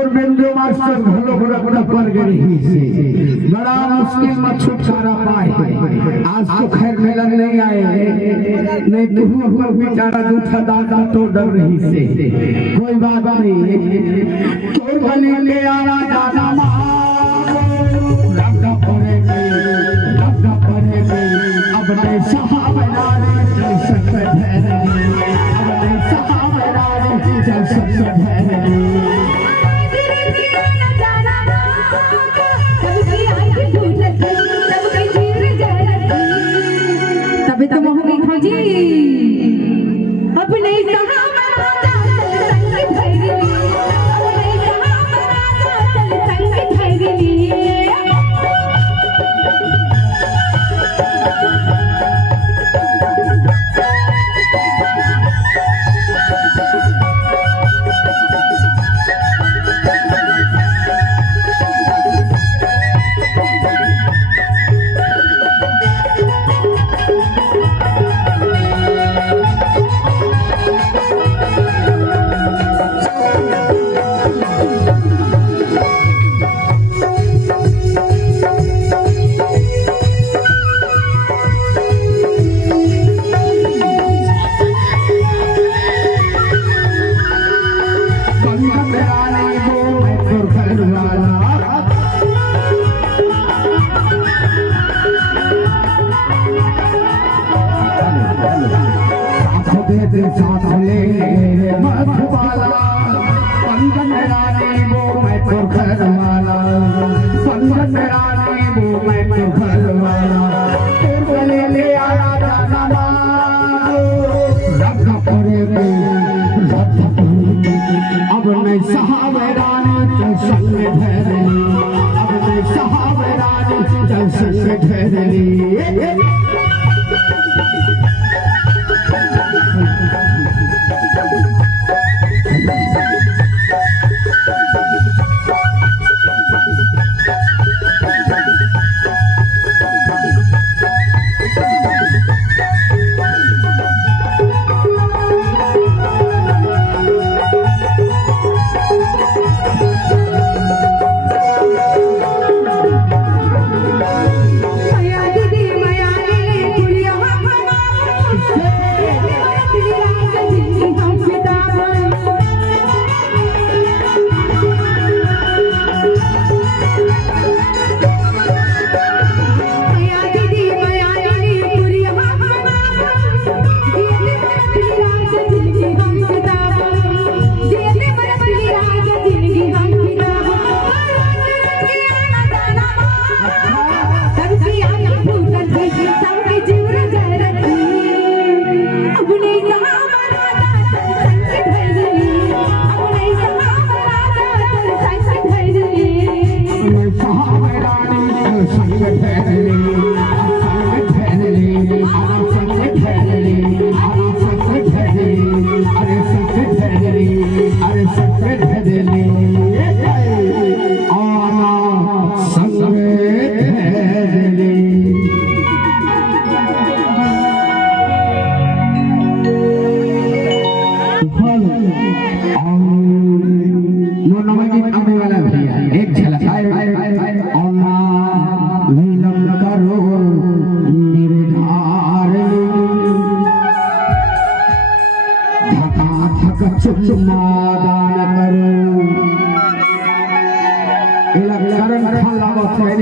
मोर बिंदु मास्टर घलो घोड़ा पर गई से बड़ा मुश्किल में छुटकारा पाए। आज तो खैर मिलन नहीं आए, नहीं तू पर बेचारा दूठा दादा तो डर रही से। कोई बात नहीं, तोर गली ले आना जाना लगा पड़ेगी अब नहीं सहाबना चल सकते हैं, अब नहीं सहाबना चल सकते हैं। तभी तो मोहनी था जी अब नहीं कहा मना संग भैरली, अब नहीं कहा मना चल संग भैरली। साथ ले मधुबाला पंगन रानी वो मैं तो घर वाला, पंगन रानी वो मैं तो घर वाला, गले ले आया जाना रखा पड़ेगी अब नहीं सहाबे रानी चल संग ठहरली, अब नहीं सहाबे रानी चल संग ठहरली।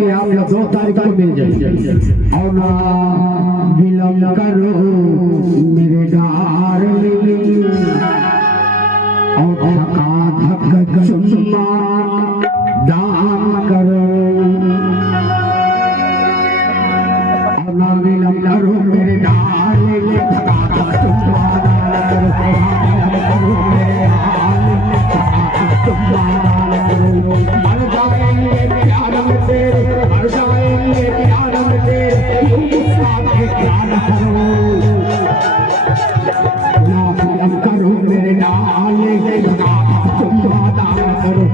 आप लोग 2 तारीख को मिल जाए और विलम्ब करो मेरे डार्लिंग और धक चुम्मा दान करो और विलम्ब करो मेरे डार्लिंग धक चुम्मा दान करो मेरे डार्लिंग चुम्मा दान करो। मर जाएंगे प्यार में तेरे, मर जाएंगे प्यार में तेरे, प्यार करो करो मेरे डार्लिंग चुम्मा दान करो,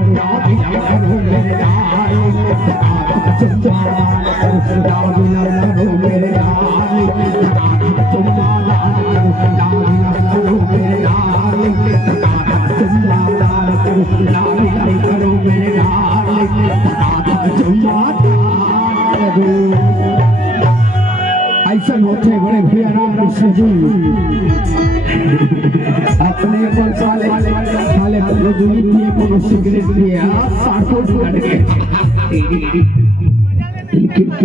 करो मेरे डार्लिंग चुम्मा दान करो, करो मेरे डार्लिंग चुम्मा दान करो, करो मेरे डार्लिंग चुम्मा दान करो, करो कैसे होते बड़े भैया राम सजू अपने पर साले साले को दूरी पिए को सिगरेट पिए सासों कट गए